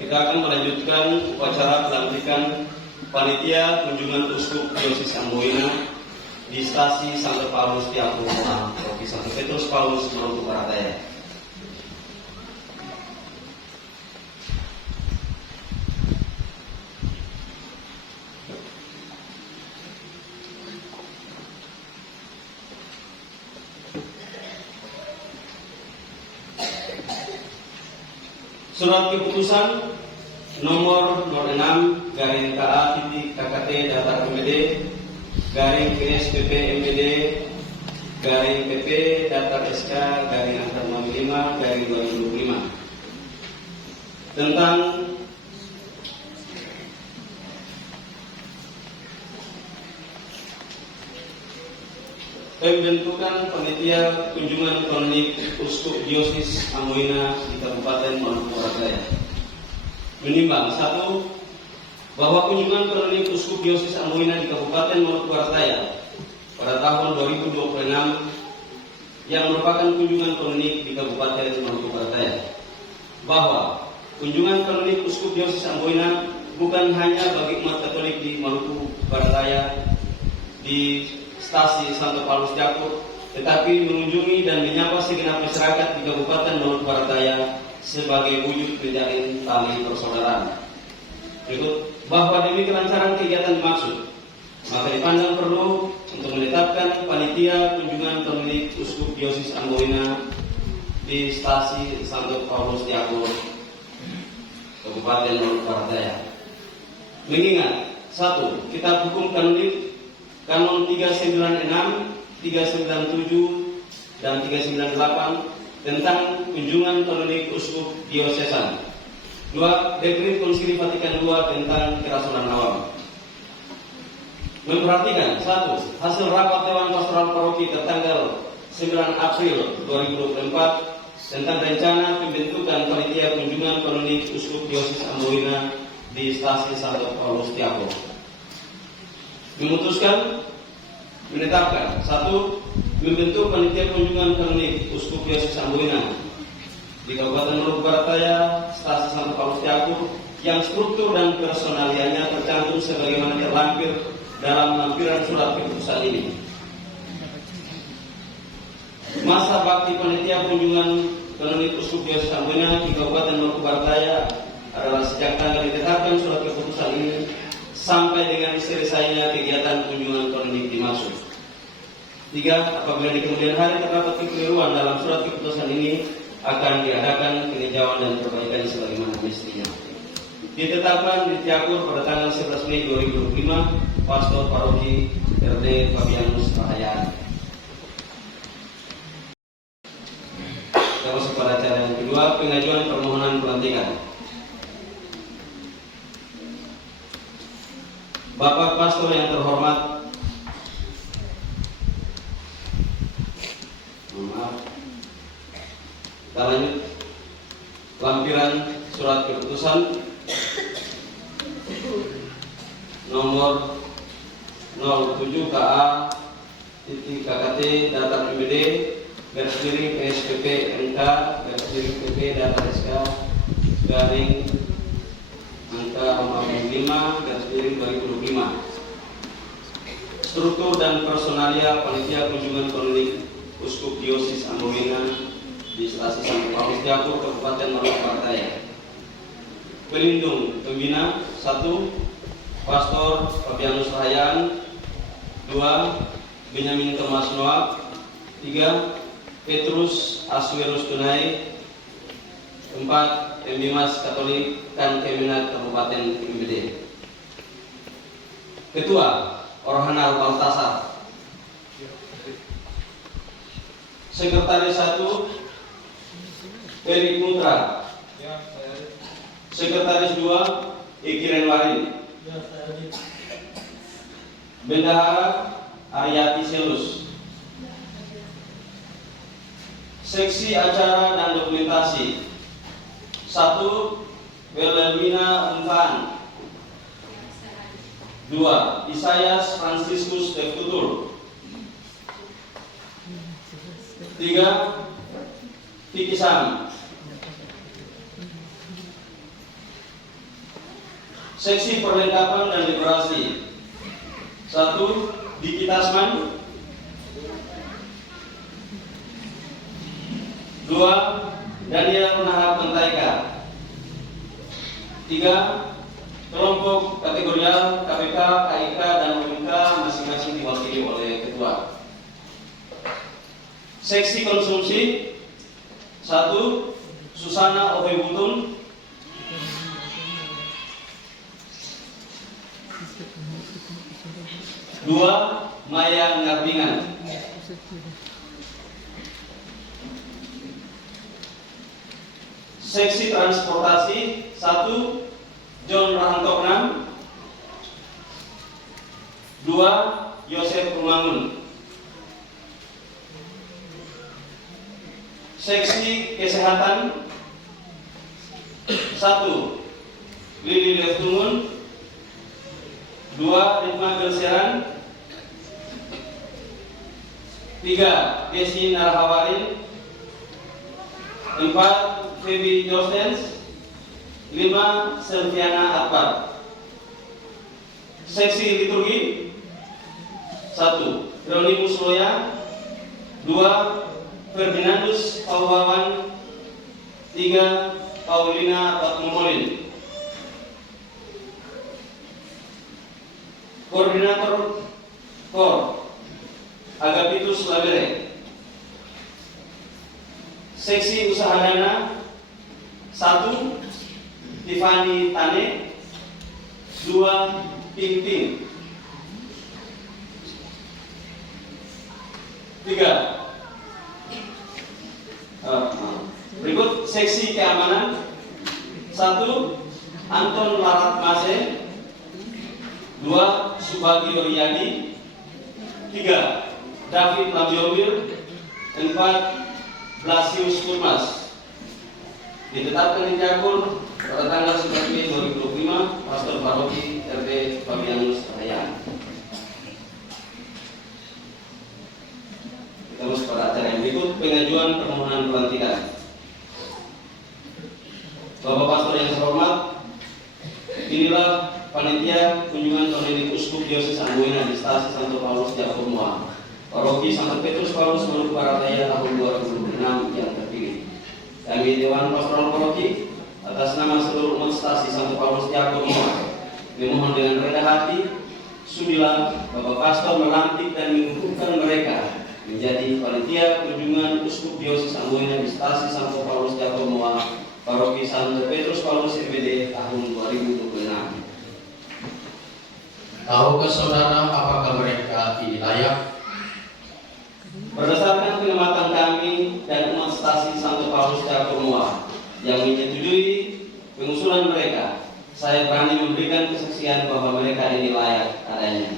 Kita akan melanjutkan upacara pelantikan panitia kunjungan Uskup Diosis Amboina di stasi Santo Paulus Tiago, Provinsi Santo Petrus Paulus, Maluku Barat Daya. Surat keputusan nomor 06 garing KA titik KKT Data MBD garing PSPP MBD garing PP Data SK garing angka 65 garing 2025 tentang pembentukan panitia kunjungan kanonik Uskup Diosis Amboina di Kabupaten Maluku Barat Daya. Menimbang 1. Bahwa kunjungan kanonik Uskup Diosis Amboina di Kabupaten Maluku Barat Daya pada tahun 2026 yang merupakan kunjungan kanonik di Kabupaten Maluku Barat Daya. Bahwa kunjungan kanonik Uskup Diosis Amboina bukan hanya bagi umat Katolik di Maluku Barat Daya di stasi Santo Paulus Tiago, tetapi mengunjungi dan menyapa segenap masyarakat di Kabupaten Maluku Barat Daya sebagai wujud menjalin tali persaudaraan. Berikut, bahwa demi kelancaran kegiatan dimaksud, maka dipandang perlu untuk menetapkan panitia kunjungan kanonik Uskup Diosis Amboina di stasi Santo Paulus Tiago, Kabupaten Maluku Barat Daya. Mengingat 1. Kitab Hukum Kanonik Kanon 396, 397, dan 398 tentang kunjungan kanonik Uskup Diosesan. 2. Dekret Konsili Vatikan II tentang kerasulan awam. Memperhatikan 1. Hasil rapat Dewan Pastoral Paroki tertanggal 9 April 2024 tentang rencana pembentukan panitia kunjungan kanonik Uskup Diosis Amboina di stasi Santo Paulus Tiago. Memutuskan menetapkan 1. Membentuk panitia kunjungan kanonik Uskup Diosis Amboina di Kabupaten Maluku Barat Daya, stasi Santo Paulus Tiago, yang struktur dan personaliannya tercantum sebagaimana terlampir dalam lampiran surat keputusan ini. Masa bakti panitia kunjungan kanonik Uskup Diosis Amboina di Kabupaten Maluku Barat Daya adalah sejak tanggal ditetapkan surat keputusan ini sampai dengan selesainya kegiatan kunjungan kanonik dimaksud. 3. Apabila di kemudian hari terdapat kekeliruan dalam surat keputusan ini, akan diadakan peninjauan dan perbaikan sebagaimana mestinya. Ditetapkan di Tiago pada tanggal 11 Mei 2025, Pastor Paroki RD Fabianus Rahayaan. Kita masuk pada acara yang kedua, pengajuan permohonan pelantikan. Bapak Pastor yang terhormat, kita lanjut lampiran surat keputusan nomor 07 KA titik KKT Data MBD garis miring PSPP MK garis miring PP Data SK garing angka 45 garis miring 2025. Struktur dan personalia panitia kunjungan kanonik Uskup Diosis Amboina di stasi Santo Paulus Tiago, Kabupaten Maluku Barat Daya. Pelindung pembina 1. Pastor Fabianus Rahayaan. 2. Benyamin Thomas Noah. 3. Petrus Aswirus Tunai. 4. Embimas Katolik dan Kemenat Kabupaten MBD. Ketua Orhanal Baltasar. Sekretaris 1 Peri Putra. Sekretaris 2 Iki Renwarin. Bendahara Aryati Selus. Seksi acara dan dokumentasi 1. Wilhelmina Umfan. 2. Isaias Franciscus Devtutur. 3. Fikisam. Seksi perlengkapan dan dekorasi. 1. Diki Tasman. 2. Daniel Nahar Mentaika. 3. Kelompok kategorial KPK, KIK, dan OMK masing-masing diwakili oleh ketua. Seksi konsumsi. 1. Susana Obe Butun. 2. Maya Ngarbingan. Seksi transportasi. 1. John Rahantoknam. 2. Yosef Rumangun. Seksi kesehatan. 1. Lili Leftungun. 2. Ritma Gelseran. 3. Desi Narhawarin. 4. Feby Jostens. 5. Selviana Akbar. Seksi liturgi. 1. Ronimus Loya. 2. Ferdinandus Pauwawan. 3. Paulina Patmumolin. Koordinator KOR Agapitus Labere. Seksi usaha dana. 1. Tiffany Tane. 2. Ping. 3. Berikut seksi keamanan. 1. Anton Larat Mase. 2. Subagi Oryadi. 3. David Labiowir. 4. Blasius Kurmas. Ditetapkan di Jakun pada tanggal 11 Mei 2025, Pastor Paroki RT Fabianus Raya. Kita terus pada acara yang berikut, pengajuan permohonan pelantikan. Bapak Pastor yang terhormat, inilah panitia kunjungan tahun Uskup Diosis Amboina di Stasi Santo Paulus Jakarta, Paroki Santo Petrus Paulus Maluku Barat Daya tahun 2006 yang terpilih. Kami Dewan Pastoral Paroki atas nama seluruh umat Stasi Santo Paulus Jakarta memohon dengan rendah hati, sudilah Bapak Pastor melantik dan mengukuhkan mereka menjadi panitia kunjungan Uskup Diosis Amboina di Stasi Santo Paulus Jakarta, Paroki Santo Petrus Paulus RBD tahun 2026. Tahukah saudara apakah mereka ini layak? Berdasarkan pengamatan kami dan umat Stasi Santo Paulus Jakarta yang menyetujui pengusulan mereka, saya berani memberikan kesaksian bahwa mereka ini layak adanya.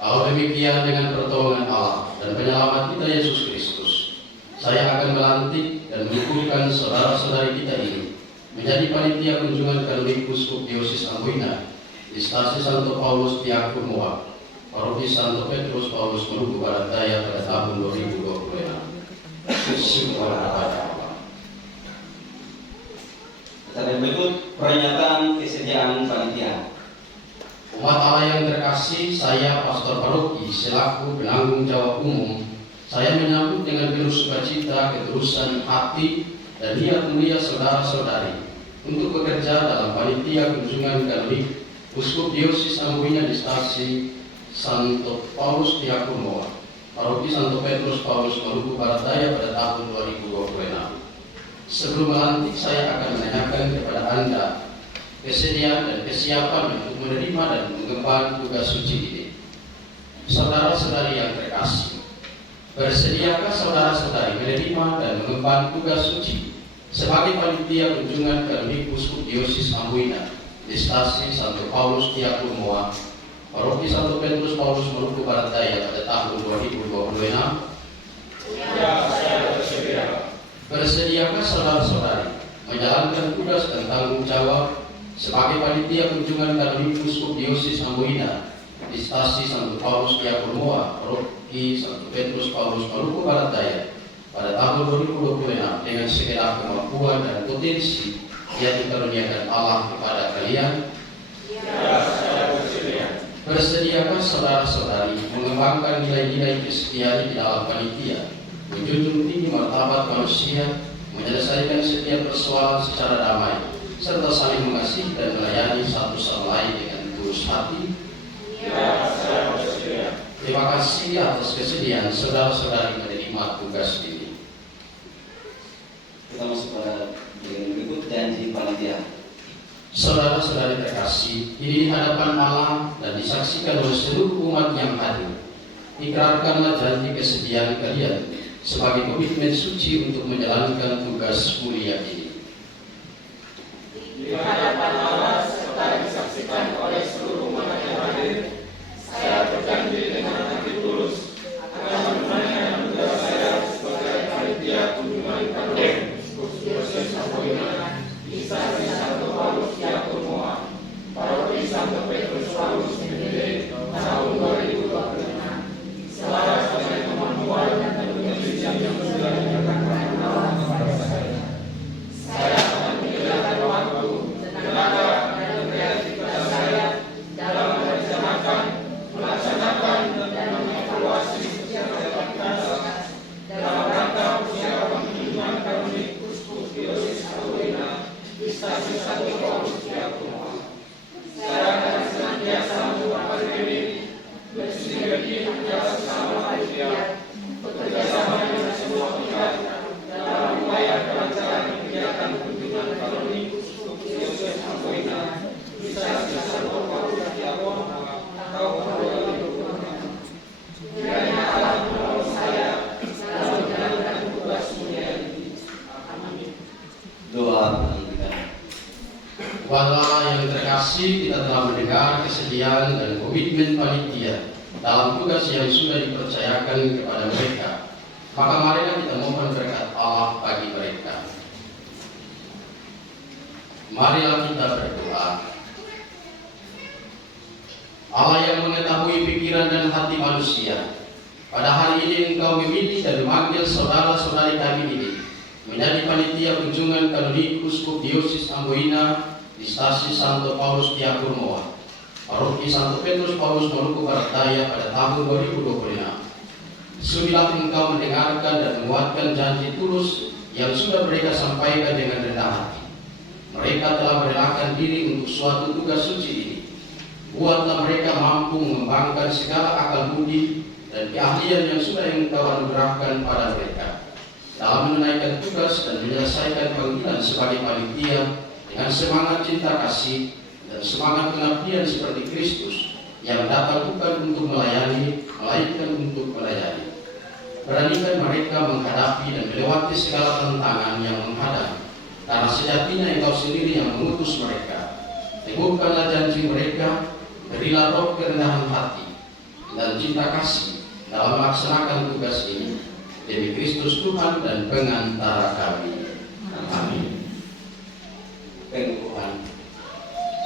Kalau demikian, dengan pertolongan Allah dan penyelamat kita Yesus Kristus, saya akan melantik dan mengukuhkan saudara-saudari kita ini menjadi panitia kunjungan Katolik Uskup Diosis Amboina di Stasi Santo Paulus Jakarta, Paroki Santo Petrus Paulus Maluku Barat Daya pada tahun 2026. Syukur kepada Allah. Acara berikut pernyataan kesediaan panitia. Umat Allah yang terkasih, saya Pastor Paroki selaku penanggung jawab umum, saya menyambut dengan penuh sukacita ketulusan hati dan niat mulia saudara-saudari untuk bekerja dalam panitia kunjungan Katolik Uskup Diosis Amboina di Stasi Santo Paulus Jakarta, Paroki Santo Petrus Paulus Maluku Barat Daya pada tahun 2026. Sebelum melantik, saya akan menanyakan kepada Anda kesediaan dan kesiapan untuk menerima dan mengemban tugas suci ini. Saudara-saudari yang terkasih, bersediakah saudara-saudari menerima dan mengemban tugas suci sebagai panitia kunjungan Katolik Uskup Diosis Amboina di Stasi Santo Paulus Jakarta, Paroki Santo Petrus Paulus Maluku Barat Daya pada tahun 2026? Ya, saya bersedia. Bersediakah saudara-saudari menjalankan tugas dan tanggung jawab sebagai panitia kunjungan Katolik Uskup Diosis Amboina di Stasi Santo Paulus Jakarta, Paroki Santo Petrus Paulus Maluku Barat Daya pada tahun 2026 dengan segenap kemampuan dan potensi yang dikaruniakan Allah kepada kalian? Bersediakah saudara-saudari mengembangkan nilai-nilai kesetiaan di dalam panitia, menjunjung tinggi martabat manusia, menyelesaikan setiap persoalan secara damai, serta saling mengasihi dan melayani satu sama lain dengan tulus hati? Ya, saya bersedia. Terima kasih atas kesediaan saudara-saudari menerima tugas ini. Kita masuk pada bagian berikut, janji panitia. Saudara-saudari terkasih, ini di hadapan Allah dan disaksikan oleh seluruh umat yang hadir. Ikrarkanlah janji kesediaan kalian sebagai komitmen suci untuk menjalankan tugas mulia ini. Di hadapan Allah serta disaksikan oleh seluruh umat yang hadir, saya berjanji dengan hati tulus akan menunaikan tugas saya sebagai panitia kunjungan kantor Kursus Sapoina, Instansi Santo Paulus Diakonoa, Paroki Santo Petrus Paulus Menjadi tahun 2026. Selaras dengan kemampuan dan ketelitian yang sudah dikatakan Allah kepada saya. Saya akan menyediakan waktu, tenaga, dan kreativitas saya dalam merencanakan, melaksanakan, dan mengevaluasi setiap aktivitas dalam rangka persiapan kunjungan kanonik Uskup Diosis Sapoina di Stasiun Santo Paulus Diakonoa. Saya akan senantiasa membuat diri, bersinergi dengan sesama panitia, bekerjasama dengan semua pihak dalam upaya kelancaran kegiatan kunjungan kanonik Uskup Diosis Sapoina di Stasiun Santo Paulus Diakonoa tahun 2026. Kiranya Allah menolong saya dalam menjalankan tugas mulia ini. Amin. Doa penantikan. Kepada yang terkasih, kita telah mendengar kesediaan dan komitmen panitia dalam tugas yang sudah dipercayakan kepada mereka. Maka marilah kita mohon berkat Allah bagi mereka. Marilah kita berdoa. Allah yang mengetahui pikiran dan hati manusia, pada hari ini Engkau memilih dan memanggil saudara-saudari kami ini menjadi panitia kunjungan kanonik Uskup Diosis Amboina di Stasiun Santo Paulus Diakonoa, Paroki Santo Petrus Paulus Maluku Barat Daya pada tahun 2026. Sudilah Engkau mendengarkan dan menguatkan janji tulus yang sudah mereka sampaikan dengan rendah hati. Mereka telah merelakan diri untuk suatu tugas suci ini. Buatlah mereka mampu mengembangkan segala akal budi dan keahlian yang sudah Engkau anugerahkan pada mereka dalam menunaikan tugas dan menyelesaikan panggilan sebagai panitia dengan semangat cinta kasih dan semangat pengabdian seperti Kristus yang datang bukan untuk melayani, melainkan untuk melayani. Beranikan mereka menghadapi dan melewati segala tantangan yang menghadang, karena sejatinya Engkau sendiri yang mengutus mereka. Teguhkanlah janji mereka, berilah roh kerendahan hati dan cinta kasih dalam melaksanakan tugas ini. Demi Kristus Tuhan dan pengantara kami. Amin. Pengukuhan.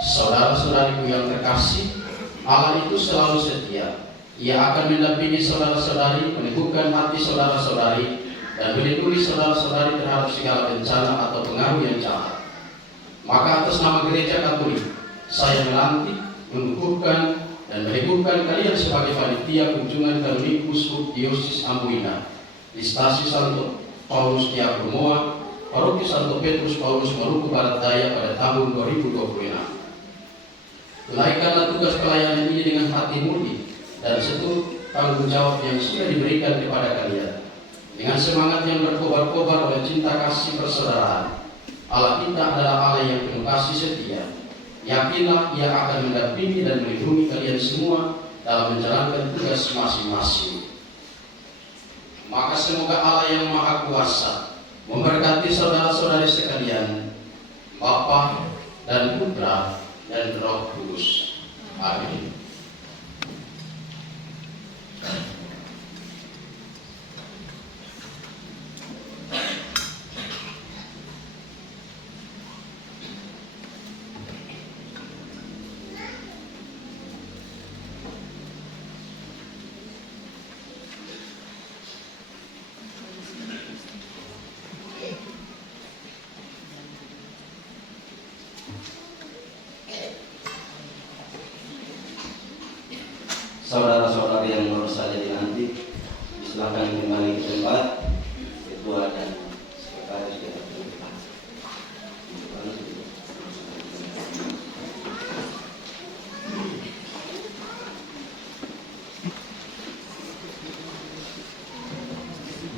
Saudara-saudariku yang terkasih, Allah itu selalu setia. Ia akan mendampingi saudara-saudari, meneguhkan hati saudara-saudari, dan melindungi saudara-saudari terhadap segala bencana atau pengaruh yang jahat. Maka atas nama Gereja Katolik, saya melantik, mengukuhkan, dan meneguhkan kalian sebagai panitia kunjungan kanonik Uskup Diosis Amboina di Stasiun Santo Paulus Diakonoa, Paroki Santo Petrus Paulus Maluku Barat Daya pada tahun 2026. Tunaikanlah tugas pelayanan ini dengan hati murni dan seluruh tanggung jawab yang sudah diberikan kepada kalian. Dengan semangat yang berkobar-kobar oleh cinta kasih persaudaraan, Allah kita adalah Allah yang penuh kasih setia. Yakinlah Ia akan mendampingi dan melindungi kalian semua dalam menjalankan tugas masing-masing. Maka semoga Allah yang Maha Kuasa memberkati saudara-saudari sekalian, Bapa dan Putra dan Roh Kudus. Amin. saudara-saudari yang baru saja dilantik, silakan kembali ke tempat. Ketua dan sekretaris kita.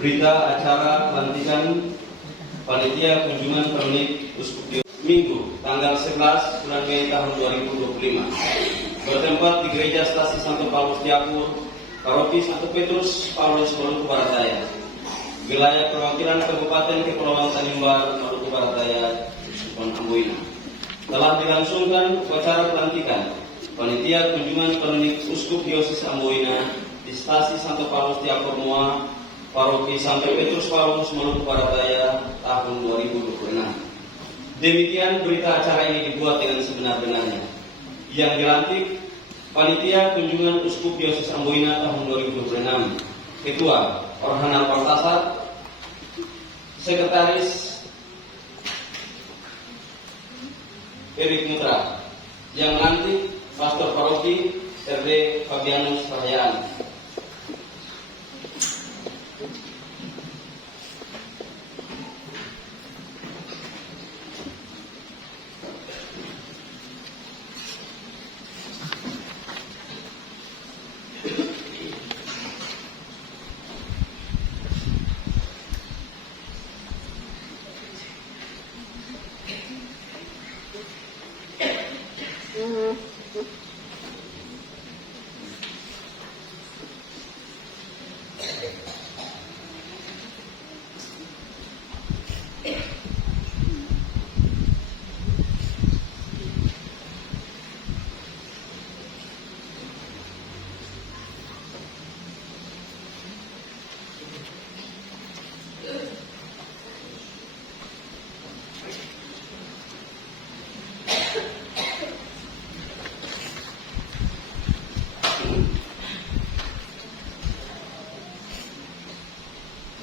Berita acara pelantikan panitia kunjungan pernik Uskup Dios Minggu tanggal 11 bulan Mei tahun 2025 bertempat di Gereja Stasi Santo Paulus Diapur, Paroki Santo Petrus Paulus Maluku Barat Daya, wilayah perwakilan Kabupaten Kepulauan Tanimbar, Maluku Barat Daya, Uskupan Amboina. Telah dilangsungkan upacara pelantikan panitia kunjungan pernik Uskup Diosis Amboina di Stasi Santo Paulus Diapur Moa, Paroki Santo Petrus Paulus Maluku Barat Daya tahun 2026. Demikian berita acara ini dibuat dengan sebenar-benarnya. Yang dilantik panitia kunjungan Uskup Diosis Amboina tahun 2026. Ketua Orhana Kortasar, Sekretaris Erik Mutra. Yang melantik Pastor Paroki RD Fabianus Rahayaan.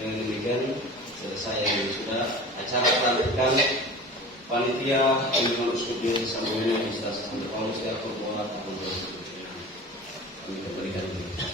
Dengan demikian selesai yang sudah acara pelantikan panitia kunjungan Uskup Diosis Amboina di Stasi Santo Paulus Diapur Moa tahun 2026. Kami kembalikan.